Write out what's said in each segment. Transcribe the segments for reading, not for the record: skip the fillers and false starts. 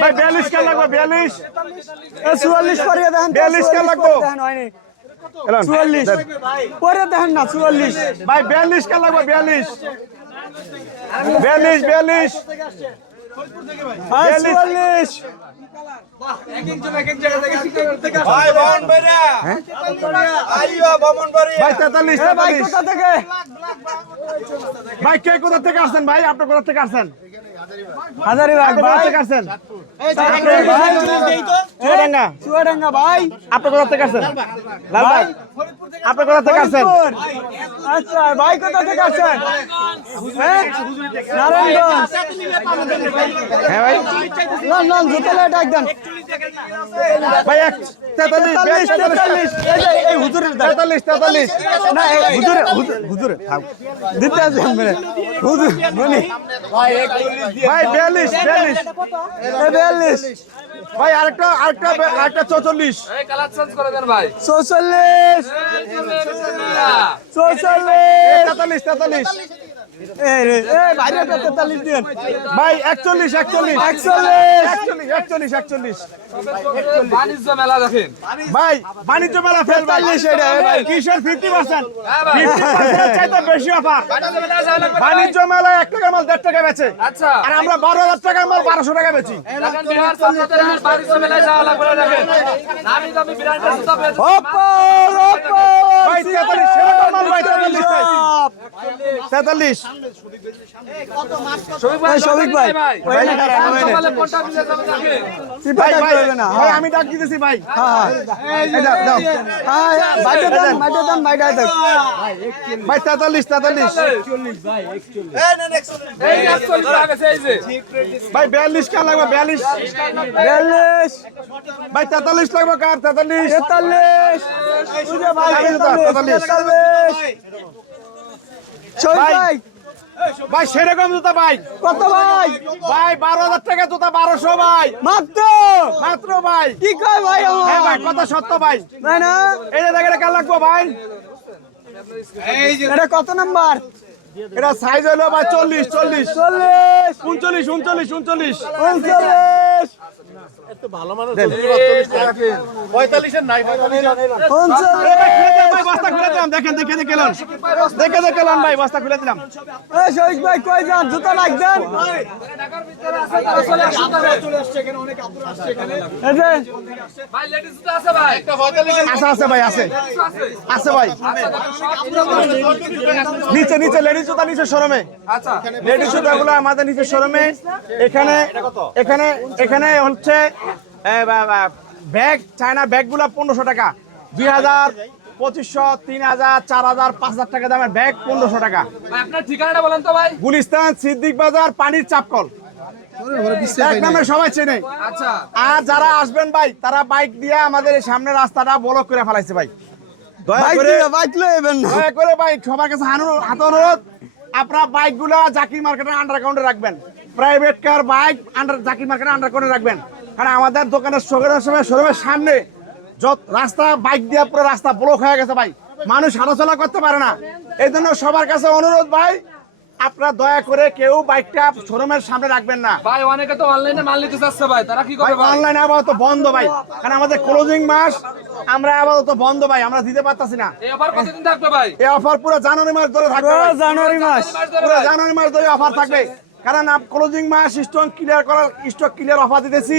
ভাই 42 কে লাগবে 42 44 করে দেন 42 কে লাগবে দেন হয়নি 44 পরে দেন না 44 ভাই 42 কে লাগবে 42 42 44 ভাই বামন ভাইরা আইয়া বামন ভাই ভাই 43 ভাই কোথা থেকে ভাই কে কোথা থেকে আসছেন ভাই আপনি কোথা থেকে আসছেন হাজারিবাগ কোথা ভাই থেকে আসছেন চুয়াডাঙ্গা ভাই আপনি কোথা থেকে আসছেন লালবাগ আপনি কোথা থেকে আসছেন আচ্ছা ভাই কোথা থেকে আসছেন হ্যাঁ নারায়ণগঞ্জ হ্যাঁ ভাই লন্ডন জুতলে ডাক দেন ভাই 43 এই হুজুরের 43 না হুজুরে থাক দিতে আছে আমরা হুজুর বলি ভাই 42 ভাই আরেকটা 44 এই কালার চেঞ্জ করে দেন ভাই 44 43 এই বাইরে 43 দিন ভাই 41 বাণিজ্য মেলা দেখেন ভাই বাণিজ্য মেলা ফেল ভাই 43 এটা ভাই কিসের 50% হ্যাঁ ভাই 50% চাইতে বেশি অফার বাণিজ্য মেলা যাওয়া লাগবে ভাই। বাণিজ্য মেলা 1 টাকার মাল 1.5 টাকা বেচে আচ্ছা আর আমরা 12000 টাকার মাল 1200 টাকা বেচি দেখেন বিহার সামনের বাণিজ্য মেলায় যাওয়া লাগবে না দেখেন আমি তো ব্র্যান্ডের জুতা পেয়েছি অপর ভাই 43 সেরকম মাল ভাই 43 শফিক ভাই ভাই ভাই ওই না সকালে কোনটা মিলে যাবে দেখেন ভাই সিপাটা ভাই করবে না ভাই আমি ডাক দিতেছি ভাই হ্যাঁ এই দাও দাও বাইরে দেন বাইরে দেন ভাই 43 এই যে 41 টাকা গেছে এই যে ভাই 42 কা লাগবে 42 42 ভাই 43 লাগবে কার 43 43 বুঝে ভাই 43 ছয় ভাই। ভাই ভাই সেরকম জুতা ভাই কত ভাই ভাই 12000 টাকা জুতা 1200 ভাই মাত্র মাত্র ভাই কি কয় ভাই হ্যাঁ ভাই আমার কথা সত্য ভাই তাই না এই যে দেখেন কাল লাগবে ভাই এটা কত নাম্বার এটা সাইজ হলো ভাই 40 40 39 39 39 ভাই বস্তা খুলে দিলাম দেখেন দেখে দেখেন ভাই বস্তা খুলে দিলাম এই শহীদ ভাই কই যান জুতা লাগবেন ঢাকার ভিতরে আছে তারা চলে আসতে হবে এই যে ভাই লেডিস জুতা আছে ভাই আছে ভাই আছে ভাই নিচে লেডিস জুতা নিচে শোরুমে আচ্ছা লেডিস জুতাগুলো আমাদের নিচে শোরুমে এখানে হচ্ছে ব্যাগ চায়না ব্যাগগুলো 1500 টাকা 2000 2500 3000 4000 5000 টাকা দামের ব্যাগ 1500 টাকা ভাই আপনার ঠিকানাটা বলেন তো ভাই গুলিস্তান সিদ্দিক বাজার পানির চাপকল এক নামে সবাই চেনে আচ্ছা আর যারা আসবেন ভাই তারা বাইক দিয়ে আমাদের এই সামনে রাস্তাটা ব্লক করে ফেলাইছে ভাই বাইক লইবেন না দয়া করে ভাই সবার কাছে হাত অনুরোধ আপনারা বাইকগুলো জাকির মার্কেটের আন্ডারগ্রাউন্ডে রাখবেন প্রাইভেট কার বাইক জাকির মার্কেটের আন্ডারগ্রাউন্ডে রাখবেন কারণ আমাদের দোকানের শোরুমের সামনে যত রাস্তা বাইক দিয়ে পুরো রাস্তা ব্লক হয়ে গেছে ভাই মানুষ হাঁটাচলা করতে পারে না এই জন্য সবার কাছে অনুরোধ ভাই আপনারা দয়া করে কেউ বাইকটা শোরুমের সামনে রাখবেন না ভাই অনেকে তো অনলাইনে মাল নিতে চাচ্ছে ভাই তারা কি ভাই করে ভাই অনলাইন আপাতত বন্ধ ভাই কারণ আমাদের ক্লোজিং মাস আমরা আপাতত বন্ধ ভাই আমরা দিতে পারতাছি না এই অফার কতদিন থাকবে ভাই এই অফার পুরো জানুয়ারি মাস ধরে থাকবে ভাই। জানুয়ারি মাস পুরো জানুয়ারি মাস ধরে অফার থাকবে কারণ ক্লোজিং মাস স্টক ক্লিয়ার অফার দিতেছি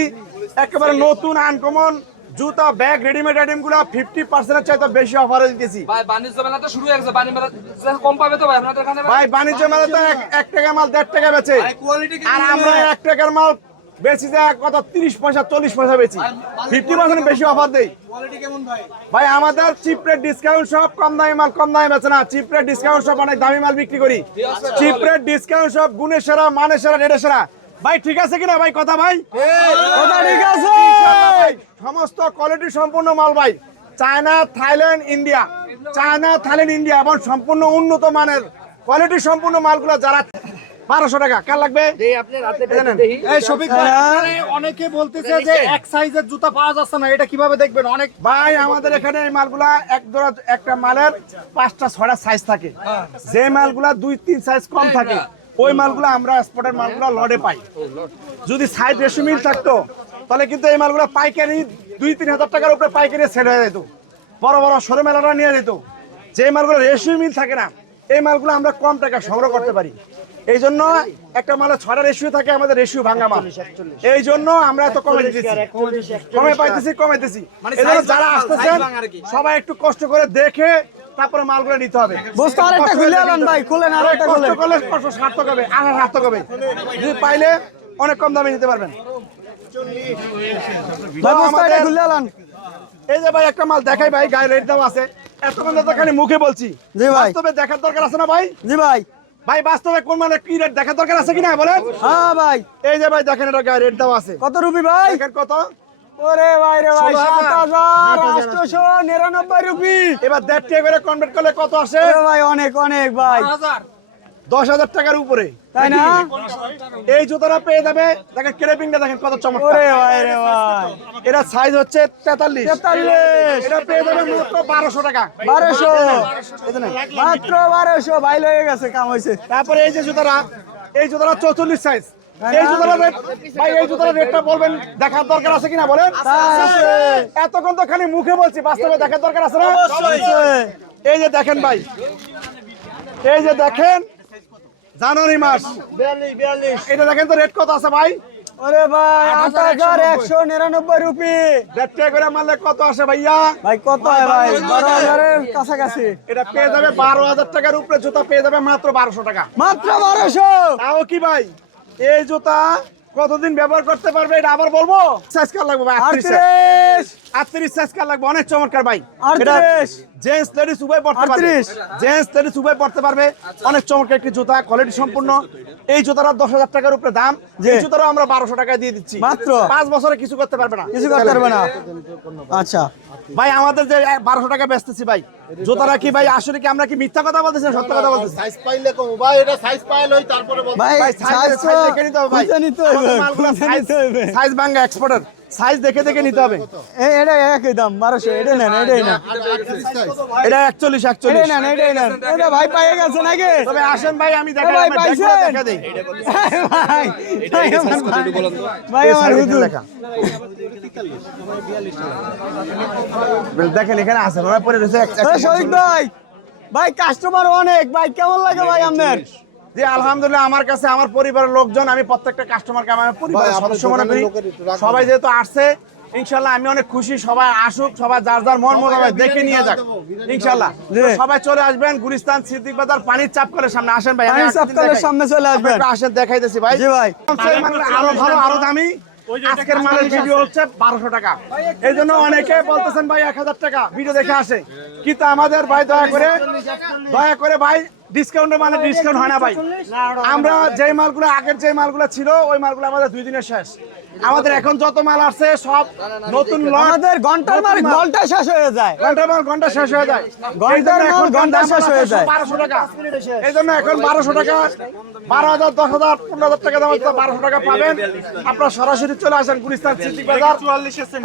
একেবারে নতুন আনকমন জুতা ব্যাগ রেডিমেড আইটেম গুলা 50% চাইতে বেশি অফারে দিতেছি ভাই বাণিজ্য মেলা তো শুরু হয়ে গেছে বাণিজ্য মেলা কম পাবে তো ভাই আপনাদের এখানে ভাই বাণিজ্য মেলা তো 1 টাকা মাল 1.5 টাকা বেচে আর আমরা 1 টাকার মাল বেশি যায় কত 30 পয়সা 40 পয়সা বেচি 50% বেশি অফার দেই ভাই আমাদের চিপ রেট ডিসকাউন্ট সব কম দামে বেচে না চিপ রেট ডিসকাউন্ট সব অনেক দামি মাল বিক্রি করি চিপ রেট ডিসকাউন্ট সব গুণের সেরা মানের সেরা রেটের সেরা ভাই ঠিক আছে কিনা ভাই কথা ভাই কথা ঠিক আছে ভাই, সমস্ত কোয়ালিটি সম্পূর্ণ মাল ভাই চায়না থাইল্যান্ড ইন্ডিয়া এবং সম্পূর্ণ উন্নত মানের কোয়ালিটি সম্পূর্ণ মালগুলো যারা 1200 টাকা কার লাগবে এই শফিক ভাই অনেকে বলতেছে যে এক সাইজের জুতা পাওয়া যাচ্ছে না এটা কিভাবে দেখবেন অনেক ভাই আমাদের এখানে এই মালগুলা একটা মালের 5টা 6টা সাইজ থাকে যে মালগুলা 2-3 সাইজ কম থাকে ওই মালগুলো আমরা স্পটের মালগুলো লডে পাই। যদি সাইড রেশিও মিল থাকতো তাহলে কিন্তু এই মালগুলো পাইকারি 2-3 হাজার টাকার উপরে পাইকারি সেল হয়ে যেত, বড় বড় শোরুম মেলারা নিয়ে যেত। যে মালগুলো রেশিও মিল থাকে না এই মালগুলো আমরা কম টাকা সংগ্রহ করতে পারি। এই জন্য একটা মালে 6টা রেশিও থাকে, আমাদের রেশিও ভাঙা মাল, এই জন্য আমরা এত কমে দিতেছি, কমাইতেছি। এই জন্য যারা আসতেছেন সবাই একটু কষ্ট করে দেখে তারপরে মালগুলো নিতে হবে। বস্তু আরেকটা খুলে আনলাম ভাই, খুলেন আরেকটা কষ্ট খুলেন। করলে কষ্ট সার্থক হবে, আশা সার্থক হবে। যদি পাইলে অনেক কম দামে নিতে পারবেন। ভাই বস্তু এটা খুলে আনলাম। এই যে ভাই একটা মাল দেখাই ভাই, গায়ে রেট দাম আছে, এতক্ষণ তো খালি মুখে বলছি, জি ভাই। বাস্তবে দেখার দরকার আছে না ভাই? জি ভাই। ভাই বাস্তবে কোন মানে কি রেট দেখার দরকার আছে কিনা বলেন? হ্যাঁ ভাই। এই যে ভাই দেখেন এটা গায়ে রেট দাম আছে, কত রুপি ভাই? দেখেন কত। ওরে ভাই রে ভাই, 7,899 7,899 এবার 1.5 টাকা করে কনভার্ট করলে কত আসে? ওরে ভাই অনেক অনেক ভাই, 10,000 টাকার উপরে, তাই না? এই জুতোটা পেয়ে যাবে। দেখেন ক্রেপিংটা দেখেন কত চমৎকার। ওরে ভাই রে ভাই, এটা সাইজ হচ্ছে 43, 43, এটা পেয়ে যাবে মাত্র 1200 টাকা। 1200, এই যে নেন। মাত্র 1200 ভাই লয়ে গেছে, কাম হইছে। তারপরে এই যে জুতোটা, এই জুতোটা 44 সাইজ, এই জুতোটা রেট ভাই, এই জুতোটার রেটটা বলবেন, দেখার দরকার আছে কিনা বলেন? আছে। এতক্ষণ তো খালি মুখে বলছি, বাস্তবে দেখার দরকার আছে না? অবশ্যই। এই যে দেখেন ভাই, এই যে দেখেন জানুয়ারি মাস 42, এটা দেখেন তো রেট কত আছে ভাই? ওরে ভাই 8,199 রুপি। 1.5 টাকা করে মারলে কত আসে ভাইয়া? ভাই কত হয় ভাই? 12,000 এর কাছাকাছি। এটা পেয়ে যাবে 12,000 টাকার উপরে জুতা পেয়ে যাবে মাত্র 1200 টাকা। মাত্র 1200। তাও কি ভাই, এই জুতা কতদিন ব্যবহার করতে পারবে এটা আবার বলবো? সাইজ কার লাগবে ভাই? 38 সাইজ কার লাগবে, অনেক চমৎকার ভাই। 38, জেন্টস লেডিস উভয় পড়তে পারবে, 38, জেন্টস লেডিস উভয় পড়তে পারবে। অনেক চমৎকার একটি জুতা, কোয়ালিটি সম্পূর্ণ। এই জুতার 10,000 টাকার উপরে দাম, জি। এই জুতারও আমরা 1200 টাকায় দিয়ে দিচ্ছি মাত্র। 5 বছরে কিছু করতে পারবে না, কিছু করতে পারবে না। আচ্ছা ভাই। আমাদের যে 1200 টাকা বেচতেছি ভাই জুতারা, কি ভাই আসলে কি আমরা কি মিথ্যা কথা বলতেছি না সত্য কথা বলতেছি? সাইজ পাইলে কম ভাই, এটা সাইজ পাইলেই তারপরে বল। ভাই, ভাই সাইজ সাইজ দেখে নিতে হবে ভাই, খুঁজে নিতে হবে, আমাদের মালগুলো খুঁজে সাইজ নিতে হবে। সাইজ ভাঙা এক্সপোর্টার, সাইজ দেখে দেখে নিতে হবে। এটা একই দাম 1200, এটা নেন, এটাই নেন, এটা 41 এটাই নেন, এটাই নেন। এটা ভাই পাইয়ে গেছে নাকি? তবে আসেন ভাই, আমি দেখা ভাই দেখা পাইছেন? দেই। ভাই, ভাই আমার ভাই আমার হুজুর। দেখেন এখানে আছে নয় পরে রয়েছে এই শহীদ ভাই, ভাই কাস্টমার অনেক, ভাই কেমন লাগে ভাই আপনার? জি আলহামদুলিল্লাহ, আমার কাছে আমার পরিবারের লোকজন, আমি প্রত্যেকটা কাস্টমারকে আমার পরিবারের সদস্য মনে করি। সবাই যেহেতু আসছে ইনশাল্লাহ আমি অনেক খুশি। সবাই আসুক, সবাই যার যার মন মোতাবেক দেখে নিয়ে যাক ইনশাল্লাহ। জি। সবাই চলে আসবেন গুলিস্তান সিদ্দিক বাজার পানির চাপকলের সামনে। আসেন ভাই, আমি পানির একটা জিনিস চাপকলের দেখাই। সামনে চলে আসবেন। একটু আসেন, দেখাইতেছি ভাই। জি ভাই। আরো ভালো আরো দামি আজকের মালের ভিডিও হচ্ছে 1200 টাকা। এই জন্য অনেকে বলতেছেন ভাই 1000 টাকা ভিডিও দেখে আসে, কিন্তু আমাদের ভাই দয়া করে ভাই ডিসকাউন্ট মানে ডিসকাউন্ট হয় না ভাই। আমরা যে মালগুলো আগের যে মালগুলো ছিল ওই মালগুলো আমাদের 2 দিনে শেষ। আমাদের এখন যত মাল আসছে সব নতুন লট, আমাদের ঘন্টার মাল ঘন্টা শেষ হয়ে যায়, ঘন্টা শেষ হয়ে যায়। ঘন্টার মাল ঘন্টা শেষ হয়ে যায়। 1200 টাকা, এই জন্য এখন 1200 টাকা, 12,000, 10,000, 15,000 টাকা দাম 1200 টাকা পাবেন। আপনারা সরাসরি চলে আসেন গুলিস্তান সিদ্দিক বাজার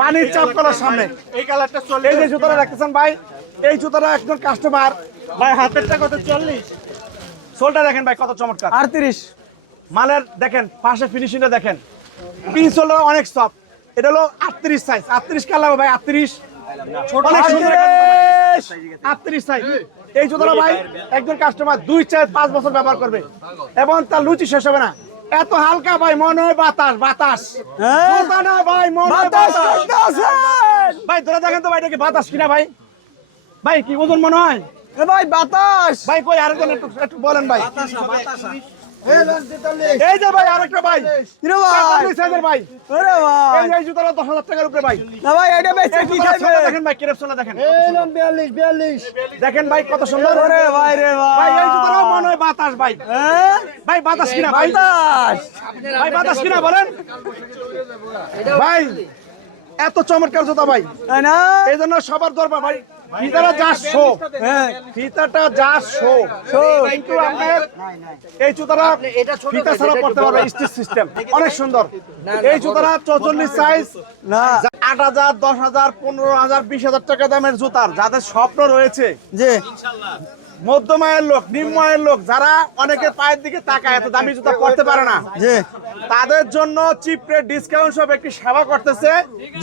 পানির চাপকলের সামনে। এই কালারটা এই যে জুতাটা রাখতেছেন ভাই, এই জুতাটা একজন কাস্টমার ভাই হাতেরটা কত? 40। সোলটা দেখেন ভাই কত চমৎকার। 38, মালের দেখেন পাশে ফিনিশিংটা দেখেন, পিন সোলটা অনেক সফট। এটা হলো 38 সাইজ, 38 কার লাগবে ভাই? 38 অনেক সুন্দর 38 সাইজ। এই জুতাটা ভাই একজন কাস্টমার 2-4-5 বছর ব্যবহার করবে এবং তার লুচি শেষ হবে না। এত হালকা ভাই, মনে হয় বাতাস বাতাস। হ্যাঁ? জুতা না ভাই, মনে হয় বাতাস বাতাস। করতেছেন। ভাই ধরে দেখেন তো ভাই, এটা কি বাতাস কিনা ভাই? ভাই কি ওজন মনে হয় এ ভাই বাতাস। ভাই? কই আরেকজন একটু একটু বলেন ভাই। এই যে ভাই আরেকটা ভাই, কিরে ভাই? 43 সাইজের ভাই। ওরে ভাই, এই যে এই জুতাটা 10,000 টাকার উপরে ভাই। না ভাই এটা বেচে এই কি জুতার খাবে? সোলটা দেখেন ভাই, ক্রেপ সোলটা দেখেন, 42। দেখেন ভাই কত সুন্দর। ওরে ভাই রে ভাই এই ভাই, জুতাটাও মনে হয় বাতাস ভাই। হ্যাঁ? ভাই বাতাস কিনা ভাই? বাতাস। ভাই বাতাস কিনা বলেন ভাই? এত চমৎকার জুতা ভাই, তাই না? এই জন্য সবার দরবার ভাই। ফিতাটা যা শো, হ্যাঁ, ফিতাটা যা শো, কিন্তু আপনার এই জুতাটা ফিতা ছাড়া পড়তে পারবে, স্টিচ সিস্টেম অনেক সুন্দর। এই জুতাটা 44 সাইজ, না 8,000, 10,000, 15,000, 20,000 টাকা দামের জুতার যাদের স্বপ্ন রয়েছে, জি মধ্যম আয়ের লোক, নিম্ন আয়ের লোক, যারা অনেকের পায়ের দিকে তাকায়, এত দামি জুতা পরতে পারে না, জি তাদের জন্য চিপ রেট ডিসকাউন্ট সব একটি সেবা করতেছে।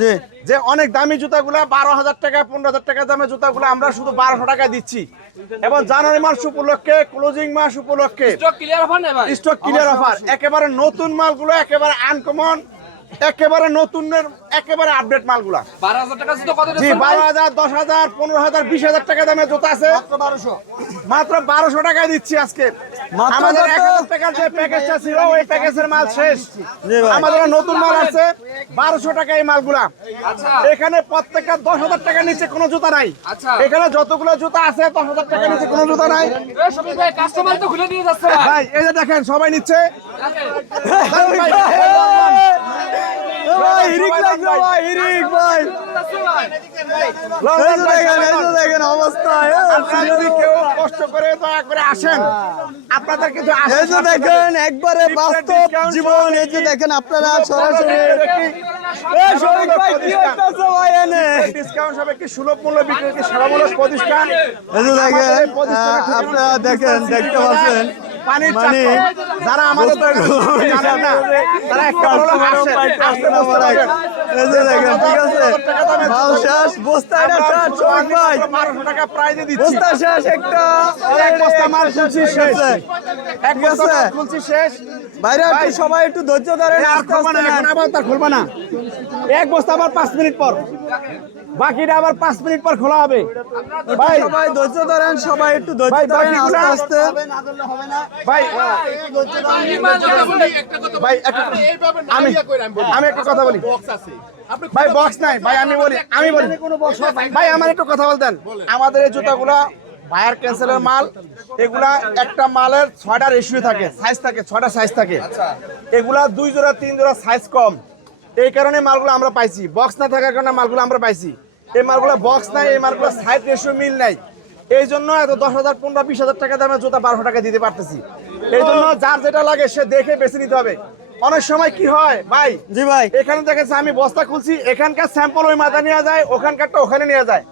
জি যে অনেক দামি জুতাগুলা 12,000 টাকা, 15,000 টাকা দামের জুতাগুলো আমরা শুধু 1200 টাকায় দিচ্ছি। এবং জানুয়ারি মাস উপলক্ষে, ক্লোজিং মাস উপলক্ষে স্টক ক্লিয়ার অফার নেই ভাই। স্টক ক্লিয়ার অফার, একেবারে নতুন মালগুলো, একেবারে আনকমন, একেবারে নতুনের, একেবারে আপডেট মালগুলা। 12,000 টাকা জুতো কত জি, দিচ্ছেন ভাই? 12,000, 10,000, 15,000, 20,000 টাকা দামের জুতা আছে, মাত্র 1200 টাকায় দিচ্ছি আজকে। মাত্র আমাদের কত? 1000 টাকার যে প্যাকেজটা ছিল, ওই প্যাকেজের মাল শেষ। জি ভাই। আমাদের নতুন মাল আছে 1200 টাকা এই মালগুলা। আচ্ছা এখানে প্রত্যেকটা 10,000 টাকা নিচে কোনো জুতা নাই। আচ্ছা। এখানে যতগুলো জুতা আছে 10,000 টাকা নিচে কোনো জুতা নাই। এই শফিক ভাই কাস্টমার তো খুলে দিয়ে যাচ্ছে ভাই। ভাই এই যে দেখেন সবাই নিচ্ছে। ভাই, ভাই হিরিক লাগছে ভাই, হিরিক ভাই। এই যে দেখেন অবস্থা, আপনারা যদি কেউ কষ্ট করে দয়া করে আসেন, আপনাদের কিন্তু এই যে দেখেন একবারে বাস্তব জীবন। এই যে দেখেন আপনারা সরাসরি এই শফিক ভাই কি হইতাছে ভাই এনে? ডিসকাউন্ট সব একটি সুলভ মূল্য বিক্রি একটি সেবামূলক প্রতিষ্ঠান। এই যে দেখেন আপনারা দেখেন, দেখতে পাচ্ছেন পানির মানে যারা আমাদের জানেন না, তারা একটা বড় আসেন, আসতে বসতে পারবেন। এই যে দেখেন, ঠিক আছে মাল শেষ, বস্তা এটা শেষ শফিক ভাই, 1200 টাকা প্রাইজে দিচ্ছি। বস্তা শেষ একটা, এক বস্তা মাল খুলছি শেষ, এক ঠিক বস্তা আছে। মাল খুলছি শেষ। বাইরে একটু সবাই একটু ধৈর্য ধরেন, আর আস্তে খুলবা না, আস্তে এখন আবার তার খুলবা না। এক বস্তা আবার 5 মিনিট পর, বাকিটা আবার 5 মিনিট পর খোলা হবে। ভাই সবাই ধৈর্য ধরেন, সবাই একটু ধৈর্য ভাই, ধরেন আস্তে বাকিগুলা- আস্তে। ভাই ভাই আমি একটা কথা বলি ভাই, বক্স নাই ভাই, আমি বলি ভাই, আমার একটু কথা বলতেন। আমাদের এই জুতাগুলা ভাইয়ার ক্যান্সেলের মাল, এগুলা একটা মালের 6টা রেশিও থাকে, সাইজ থাকে, 6টা সাইজ থাকে। এগুলা 2 জোড়া 3 জোড়া সাইজ কম, এই কারণে মালগুলো আমরা পাইছি। বক্স না থাকার কারণে মালগুলো আমরা পাইছি। এই মালগুলো বক্স নাই, এই মালগুলো সাইজ রেশিও মিল নাই, এই জন্য এত 10,000, 15,000, 20,000 টাকা দামের জুতা 1200 টাকা দিতে পারতেছি। এই জন্য যার যেটা লাগে সে দেখে বেছে নিতে হবে। অনেক সময় কি হয় ভাই, জি ভাই, এখানে দেখেছে আমি বস্তা খুলছি, এখানকার স্যাম্পল ওই মাথা নিয়ে যায়, ওখানকারটা ওখানে নিয়ে যায়,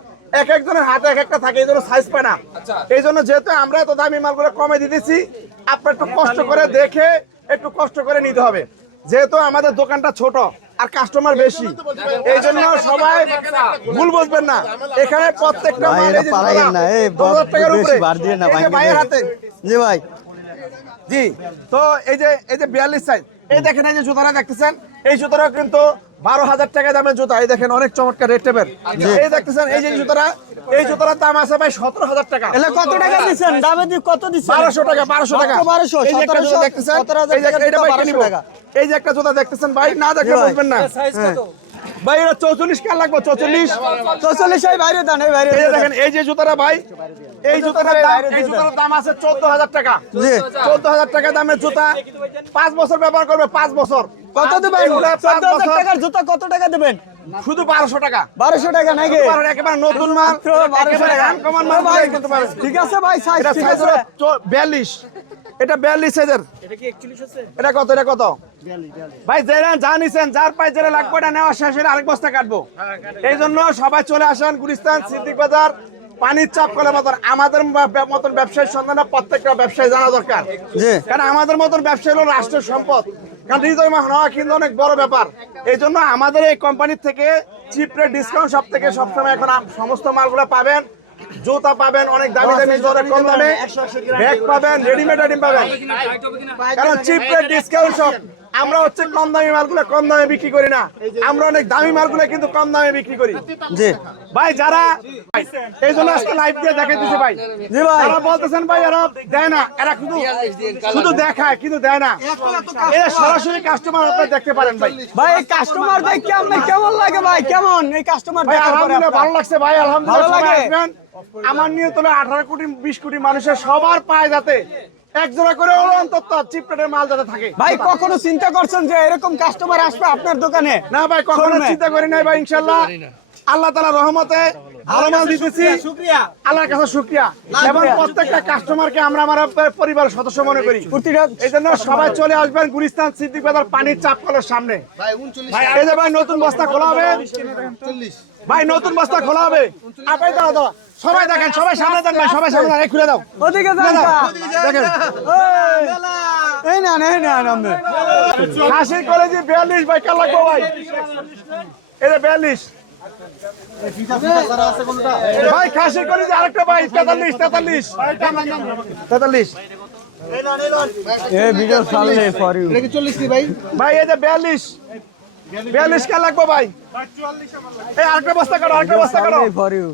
এক একজনের হাতে এক একটা থাকে, এই জন্য সাইজ পায় না। এই জন্য যেহেতু আমরা এত দামি মালগুলো কমে দিতেছি, আপনার একটু কষ্ট করে দেখে, একটু কষ্ট করে নিতে হবে। যেহেতু আমাদের দোকানটা ছোট আর কাস্টমার বেশি, এই জন্য সবাই ভুল বুঝবেন না। এখানে প্রত্যেকটা ভাই মাল এটা এই যে পারাইয়েন না, এই 10,000 টাকার বেশি উপরে, বার দিয়ে না এই যে ভাঙিয়ে ভাইয়ের দেন। হাতে। জি ভাই, জি, তো এই যে 42 সাইজ, এই দেখেন এই যে জুতাটা দেখতেছেন, এই জুতাটা কিন্তু 12,000 টাকা দামের জুতা। এই দেখেন অনেক চমৎকার রেড টেপের। এই দেখতেছেন এই যে জুতাটা, এই জুতার দাম আছে ভাই 17,000 টাকা। এলে কত টাকা দিছেন? দামে দি কত দিছেন? 1200 টাকা, 1200 টাকা। মাত্র 1200, এই যে একটা জুতা 17,000, দেখতেছেন, 17,000 এই যে টাকা এটা ভাই জুতা, কিনবো। 1200 টাকা। এই যে একটা জুতা দেখতেছেন ভাই, না দেখলে জি ভাই। বুঝবেন না। সাইজ কত? ভাই এটা 44 কার লাগবে, 44। 44 এই বাইরে দেন, এই বাইরে এই যে দেন। দেখেন এই যে জুতাটা ভাই, এই জুতাটার দাম, এই জুতার দাম আছে 14,000 টাকা। জি 14,000 টাকা দামের জুতা, 5 বছর ব্যবহার করবে, 5 বছর। কত দিবেন? এগুলা 5 14,000 বছর, টাকার জুতা কত টাকা দিবেন? শুধু 1200 টাকা। 1200 টাকা নাকি? একেবারে নতুন মাল, মাত্র 1200 একেবারে টাকা। আনকমন মাল ভাই, বিক্রি করতে পারবেন। ঠিক আছে ভাই, সাইজ এটা ঠিক সাইজ আছে। হলো 42, এটা 42 সাইজের। এটা কত, এটা কত ভাই? যারা যা নিছেন, যার পায়ে যেটা লাগবে এটা নেওয়া শেষ হলে আরেক বস্তা কাটবো। এই জন্য সবাই চলে আসেন গুলিস্তান, সিদ্দিক বাজার, পানির চাপ, কলা বাজার। আমাদের মতন ব্যবসায়ীর সন্ধানে প্রত্যেকটা ব্যবসায়ী জানা দরকার, জি কারণ আমাদের মতন ব্যবসায়ী হলো রাষ্ট্রের সম্পদ। কারণ হৃদয় হওয়া কিন্তু অনেক বড় ব্যাপার। এই জন্য আমাদের এই কোম্পানির থেকে চিপ রেট ডিসকাউন্ট সব থেকে সবসময় এখন সমস্ত মালগুলো পাবেন। জুতা পাবেন অনেক দামি দামি, অনেক কম দামে ব্যাগ পাবেন, রেডিমেড আইটেম পাবেন। কারণ চিপ রেট ডিসকাউন্ট সব, আমরা হচ্ছে কম দামি মালগুলো কম দামে বিক্রি করি না, আমরা অনেক দামি মালগুলো কিন্তু কম দামে বিক্রি করি। জি ভাই যারা, এই জন্য আজকে লাইভ দিয়ে দেখাইতেছে ভাই। জি ভাই, যারা বলতেছেন ভাই এরা দেয় না, এরা শুধু শুধু দেখায় কিন্তু দেয় না, এরা সরাসরি কাস্টমার আপনারা দেখতে পারেন ভাই। ভাই এই কাস্টমার ভাই কেমন লাগে ভাই? কেমন এই কাস্টমার ভাই দেখার পরে আলহামদুলিল্লাহ আপনার? ভালো লাগছে ভাই, আলহামদুলিল্লাহ ভালো সবাই লাগে? আসবেন। আমার নিয়ত হলো 18 কোটি 20 কোটি মানুষের সবার পায়ে যাতে এক জোড়া করে অন্তত চিপ রেটের মাল যাতে থাকে। ভাই কখনো চিন্তা করছেন যে এরকম কাস্টমার আসবে আপনার দোকানে? না ভাই কখনো শোরুমে? চিন্তা করি নাই ভাই, ইনশাআল্লাহ আল্লাহ তাআলার রহমতে ভালো মাল দিতেছি, আল্লাহর কাছে শুকরিয়া। এবং প্রত্যেকটা কাস্টমারকে আমরা আমার পরিবারের সদস্য মনে করি। এই জন্য সবাই চলে আসবেন গুলিস্তান সিদ্দিক বাজার পানির চাপ কলের সামনে। ভাই এই যে ভাই নতুন বস্তা খোলা হবে, ভাই নতুন বস্তা খোলা হবে। আপনি দাও দাও, সবাই দেখেন, সবাই সামনে দেন ভাই, সবাই সামনে দেন, এই খুলে দাও, ওদিকে যান দেখেন। এই না এই না নামবে খাসির কলেজি 42 ভাই, কাল লাগবো ভাই, এই যে 42 ভাই। খাসির কলেজি আরেকটা ভাই 43 43 এই ভিডিও সামনে ফর ইউ ভাই, এই যে 42 কাল লাগবো ভাই। এই আরেকটা বস্তা করো, আরেকটা বস্তা করো ফর ইউ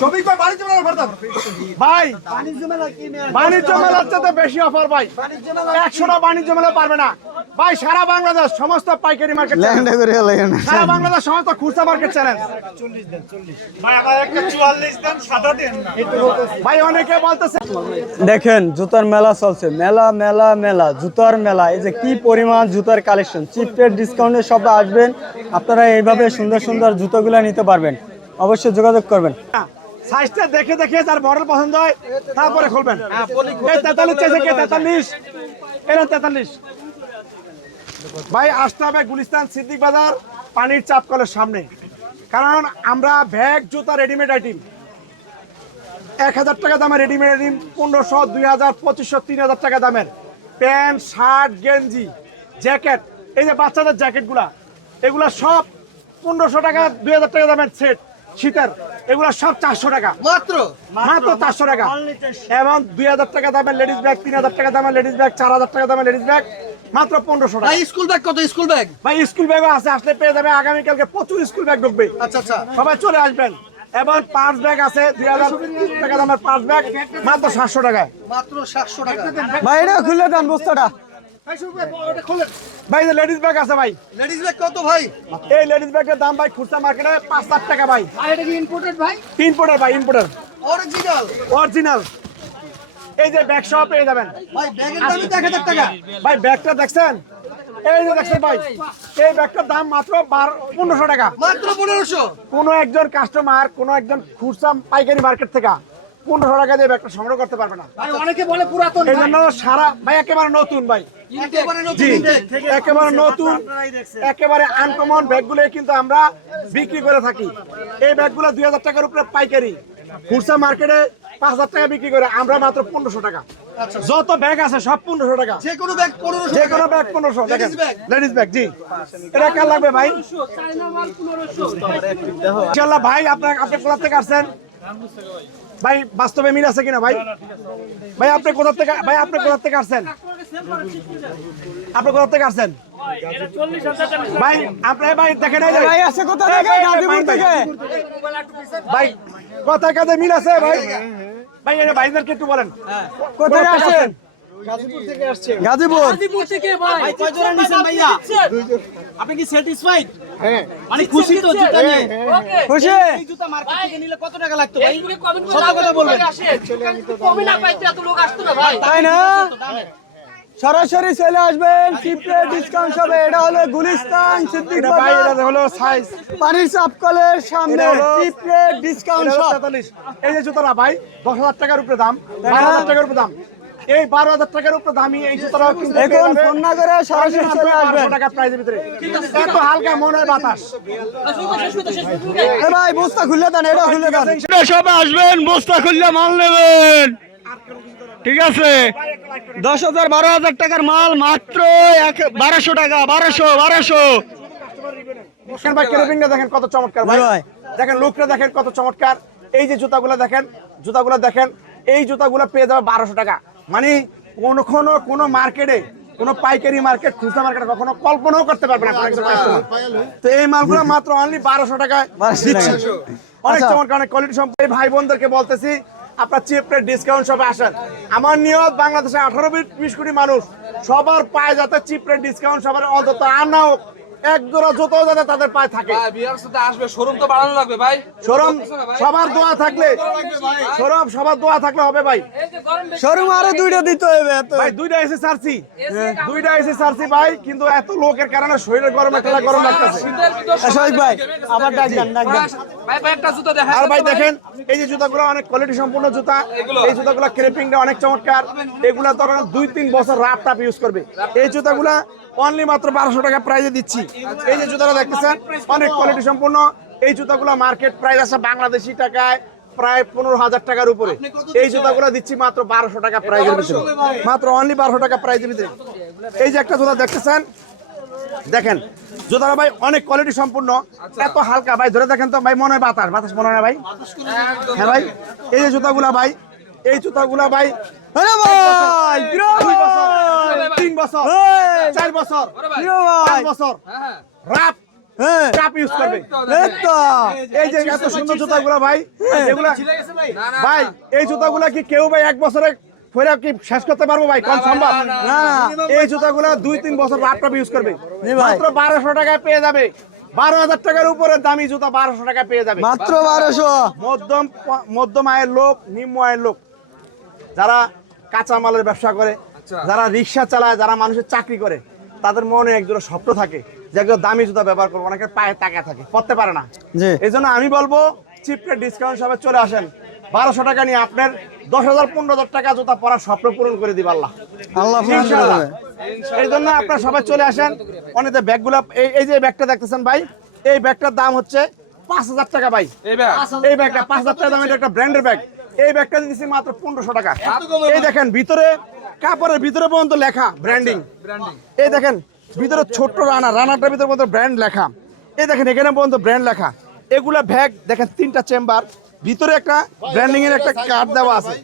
শফিক ভাই। বাণিজ্য মেলা করতাম ভাই, বাণিজ্য মেলার চেয়ে বেশি অফার ভাই। 100টা বাণিজ্য মেলা পারবে না ভাই। সারা বাংলাদেশ সমস্ত পাইকারি মার্কেট, ল্যান্ড করে লাগেন সারা বাংলাদেশ সমস্ত খুচরা মার্কেট চ্যালেঞ্জ ভাই। অনেকে বলতেছে দেখেন জুতার মেলা চলছে, মেলা মেলা মেলা জুতার মেলা। এই যে কি পরিমাণ জুতার কালেকশন, চিপ রেট ডিসকাউন্টে সবাই আসবেন, আপনারা এইভাবে সুন্দর সুন্দর জুতোগুলো নিতে পারবেন। অবশ্যই যোগাযোগ করবেন। সাইজটা দেখে দেখে যার মডেল পছন্দ হয় তারপরে খুলবেন। এই 43 চাইছে কে? 43 এরা 43 ভাই। আসতে হবে গুলিস্তান সিদ্দিক বাজার পানির চাপ কলের সামনে। কারণ আমরা ব্যাগ, জুতা, রেডিমেড আইটেম 1000 টাকা দামের রেডিমেড আইটেম 1500, 2000, 2500, 3000 টাকা দামের প্যান্ট, শার্ট, গেঞ্জি, জ্যাকেট। এই যে বাচ্চাদের জ্যাকেটগুলা, এগুলা সব 1500 টাকা, 2000 টাকা দামের সেট শীতের, এগুলা সব 400 টাকা মাত্র 400 টাকা। এবং 2000 টাকা দামের লেডিস ব্যাগ, 3000 টাকা দামের লেডিস ব্যাগ, 4000 টাকা দামের লেডিস ব্যাগ মাত্র 1500 টাকা। স্কুল ব্যাগ কত? স্কুল ব্যাগ ভাই স্কুল ব্যাগও আছে, আসলে পেয়ে যাবে। আগামীকালকে প্রচুর স্কুল ব্যাগ ঢুকবে। আচ্ছা আচ্ছা, সবাই চলে আসবেন। এবং পাঁচ ব্যাগ আছে 2000 টাকা দামের পাঁচ ব্যাগ মাত্র 700 টাকায়। মাত্র 700 টাকা। ভাই এটা খুলে দেন বস্তাটা। ভাই লেডিস ব্যাগ আছে ভাই। লেডিস ব্যাগ কত ভাই? এই লেডিস ব্যাগের দাম ভাই খুচরা মার্কেটে 5-7 টাকা ভাই। এটা কি ইম্পোর্টেড ভাই? ইম্পোর্টার ভাই, ইম্পোর্টার অরিজিনাল অরিজিনাল। এই যে ব্যাগ সহ পেয়ে যাবেন ভাই। ব্যাগের দাম 1000 টাকা ভাই। ব্যাগটা দেখছেন? এই যে দেখছেন ভাই, এই ব্যাগটার দাম মাত্র 1500 টাকা। মাত্র 1500। কোন একজন কাস্টমার, কোন একজন খুচরা পাইকারি মার্কেট থেকে 1500 টাকা দিয়ে ব্যাগটা সংগ্রহ করতে পারবে না ভাই অনেকে বলে পুরাতন। এই জন্য সারা ভাই একেবারে নতুন ভাই, একেবারে জি নতুন। একেবারে নতুন, একেবারে আনকমন ব্যাগগুলো কিন্তু আমরা বিক্রি করে থাকি। এই ব্যাগগুলো 2000 টাকার উপরে পাইকারি, খুচরা মার্কেটে 5000 টাকা বিক্রি করে, আমরা মাত্র 1500 টাকা। যত ব্যাগ আছে সব 1500 টাকা। যে কোনো ব্যাগ 1500। যে কোনো ব্যাগ 1500। দেখেন Ladies bag? লেডিস ব্যাগ, জি। এটা কার লাগবে ভাই? ইনশাআল্লাহ ভাই। আপনি কোথা থেকে আসছেন ভাই? বাস্তবে মিল আছে কিনা ভাই? ভাই আপনি কোথা থেকে, ভাই আপনি কোথা থেকে আসছেন? আপনি কোথা থেকে আসছেন ভাই? আপনি ভাই দেখেন, এই যে ভাই আছে কোথা থেকে? গাজীপুর থেকে। ভাই কথা কাজে মিল আছে ভাই। ভাই এই ভাইদেরকে একটু বলেন কোথায় আসছেন? গাজীপুর থেকে আসছে। গাজীপুর। ভাই কয় জোড়া নিছেন ভাইয়া? আপনি কি স্যাটিসফাইড? হ্যাঁ মানে খুশি তো জুতা নিয়ে? খুশি? এই জুতা মার্কেট থেকে নিলে কত টাকা লাগতো ভাই? সত্য কথা বলবেন। তাই না? সরাসরি চলে আসবেন, চিপ রেট ডিসকাউন্ট হবে। এটা হলো গুলিস্তান সিদ্দিক এটা ভাই, বাজার এটা হলো সাইজ পানির চাপ কলের সামনে এটা হলো- চিপ রেট ডিসকাউন্ট শপ। 43। এই যে জুতাটা ভাই 10,000 টাকার উপরে দাম, 12,000 টাকার উপরে দাম। এই 12,000 টাকার উপরে দামি এই জুতাটাও কিন্তু এখন ফোন না করে সরাসরি চলে আসবেন। 1200 টাকা প্রাইসের ভিতরে। এত হালকা মনে হয় বাতাস। এ ভাই বস্তা খুলে দেন, এটা খুলে দেন। সব আসবেন, বস্তা খুললে মাল নেবেন, ঠিক আছে? 10,000 12,000 টাকার মাল মাত্র 1200 টাকা। 1200 দেখেন ভাই, কেরোপিংটা দেখেন কত চমৎকার ভাই। ভাই। দেখেন লুকটা দেখেন কত চমৎকার। এই যে জুতাগুলো দেখেন, জুতাগুলো দেখেন, এই জুতাগুলো পেয়ে যাবে 1200 টাকা। মানে কোনো মার্কেটে, কোনো পাইকারি মার্কেট, খুচরা মার্কেটে কখনো কল্পনাও করতে পারবে না কোনো একজন কাস্টমার। তো এই মালগুলো মাত্র অনলি 1200 টাকায় দিচ্ছি। অনেক আচ্ছা। চমৎকার, অনেক কোয়ালিটি সম্পন্ন। এই ভাই বোনদেরকে বলতেছি আপনার চিপ রেট ডিসকাউন্ট শপে আসেন। আমার নিয়ত বাংলাদেশে 18-20 কোটি মানুষ সবার পায়ে যাতে চিপ রেট ডিসকাউন্ট শপের অন্তত আনা হোক এক জোড়া জুতাও যাতে তাদের পায়ে থাকে। ভাই বিয়ার সাথে আসবে, শোরুম তো বাড়ানো লাগবে ভাই। শোরুম সবার দোয়া থাকলে, শোরুম সবার দোয়া থাকলে হবে ভাই। এই যে গরম বেশি শোরুম আরো 2টা দিতে হবে এত। ভাই দুইটা এসে সারছি, দুইটা এসে সারছি ভাই, কিন্তু এত লোকের কারণে শরীরের গরমে ঠেলা গরম লাগতেছে। শীতের ভিতর শফিক ভাই আবার ডাক দেন। ভাই ভাই একটা জুতো দেখা আর ভাই দেখেন এই যে জুতাগুলো অনেক কোয়ালিটি সম্পূর্ণ জুতা, এই জুতাগুলো ক্রেপিংটা অনেক চমৎকার। এগুলা ধরেন 2-3 বছর রাফ টাপ ইউজ করবে। এই জুতাগুলা অনলি মাত্র 1200 টাকা প্রাইজে দিচ্ছি। এই যে জুতাটা দেখতেছেন অনেক কোয়ালিটি সম্পূর্ণ। এই জুতাগুলো মার্কেট প্রাইস আছে বাংলাদেশি টাকায় প্রায় 15,000 টাকার উপরে। এই জুতাগুলো দিচ্ছি মাত্র 1200 টাকা প্রাইজের ভিতরে, মাত্র অনলি 1200 টাকা প্রাইজের ভিতরে। এই যে একটা জুতা দেখতেছেন, দেখেন জুতাটা ভাই অনেক কোয়ালিটি সম্পূর্ণ, এত হালকা ভাই, ধরে দেখেন তো ভাই, মনে হয় বাতাস বাতাস মনে হয় না ভাই? হ্যাঁ ভাই, এই যে জুতাগুলা ভাই, এই জুতাগুলা ভাই আরে ভাই 2 বছর, 3 বছর, 4 বছর, 5 বছর হ্যাঁ রাপ হ্যাঁ চাপ ইউজ করবে। এই তো এই যে এত সুন্দর জুতাগুলা ভাই, এগুলা না না ভাই, এই জুতাগুলা কি কেউ ভাই 1 বছরে পরে কি শেষ করতে পারবো ভাই? কোন সম্ভব না। এই জুতাগুলা 2-3 বছর রাপ টাপ ইউজ করবে, জি ভাই। মাত্র 1200 টাকায় পেয়ে যাবে। 12,000 টাকার উপরে দামি জুতা 1200 টাকায় পেয়ে যাবে। মাত্র 1200। মধ্যম আয়ের লোক, নিম্ন আয়ের লোক, যারা কাঁচা মালের ব্যবসা করে, যারা রিক্সা চালায়, যারা মানুষের চাকরি করে, তাদের মনে একজোড়া স্বপ্ন থাকে যে একজন দামি জুতা ব্যবহার করবো, অনেকের পায়ে তাকায় থাকে, পড়তে পারে না। জি এই জন্য আমি বলবো চিপ রেট ডিসকাউন্ট সবাই চলে আসেন। 1200 টাকা নিয়ে আপনার 10,000-15,000 টাকা জুতা পরার স্বপ্ন পূরণ করে দিবে আল্লাহ আল্লাহ পূরণ করে ইনশাআল্লাহ। দেবে। এই জন্য আপনারা সবাই চলে আসেন। অনেকে ব্যাগগুলো, এই যে ব্যাগটা দেখতেছেন ভাই, এই ব্যাগটার দাম হচ্ছে 5,000 টাকা ভাই। এই ভাই এই ব্যাগটা 5,000 টাকা দাম, এটা একটা ব্র্যান্ডের ব্যাগ। এই ব্যাগটা দিচ্ছি মাত্র 1500 টাকা। এই দেখেন ভিতরে, কাপড়ের ভিতরে পর্যন্ত লেখা ব্র্যান্ডিং। এই দেখেন ভিতরে ছোট্ট রানারটার ভিতরে পর্যন্ত ব্র্যান্ড লেখা। এই দেখেন এখানে পর্যন্ত ব্র্যান্ড লেখা। এগুলা ব্যাগ দেখেন 3টা চেম্বার, ভিতরে একটা ব্র্যান্ডিং এর একটা কার্ড দেওয়া আছে।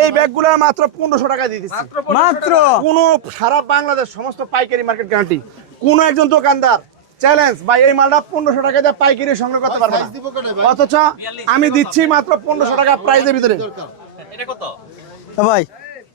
এই ব্যাগগুলো মাত্র 1500 টাকা দিয়ে দিচ্ছি। মাত্র কোনো সারা বাংলাদেশ সমস্ত পাইকারি মার্কেট গ্যারান্টি। কোনো একজন দোকানদার চ্যালেঞ্জ ভাই এই মালটা 1500 টাকা দিয়ে পাইকারি সংগ্রহ করতে পারবে না, অথচ আমি দিচ্ছি মাত্র 1500 টাকা প্রাইজের ভিতরে। ভাই